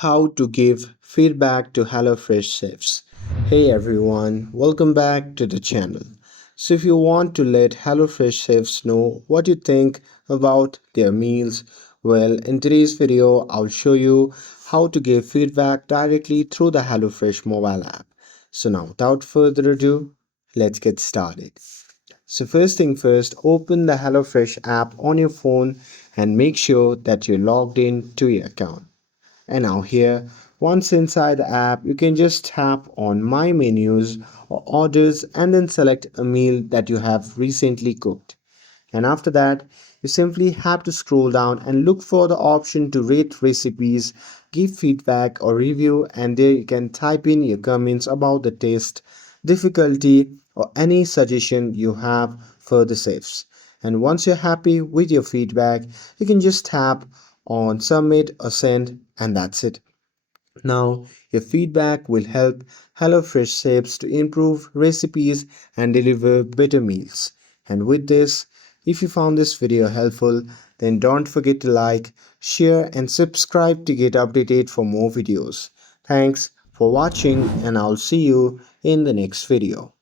How to give feedback to HelloFresh Chefs. Hey everyone, welcome back to the channel. So, if you want to let HelloFresh Chefs know what you think about their meals, well, in today's video, I'll show you how to give feedback directly through the HelloFresh mobile app. So, now without further ado, let's get started. So, first thing first, open the HelloFresh app on your phone and make sure that you're logged in to your account. And now here, once inside the app, you can just tap on My Menus or Orders and then select a meal that you have recently cooked. And after that, you simply have to scroll down and look for the option to rate recipes, give feedback or review, and there you can type in your comments about the taste, difficulty, or any suggestion you have for the chefs. And once you're happy with your feedback, you can just tap on submit or send, and that's it. Now, your feedback will help HelloFresh chefs to improve recipes and deliver better meals. And with this, if you found this video helpful, then don't forget to like, share, and subscribe to get updated for more videos. Thanks for watching, and I'll see you in the next video.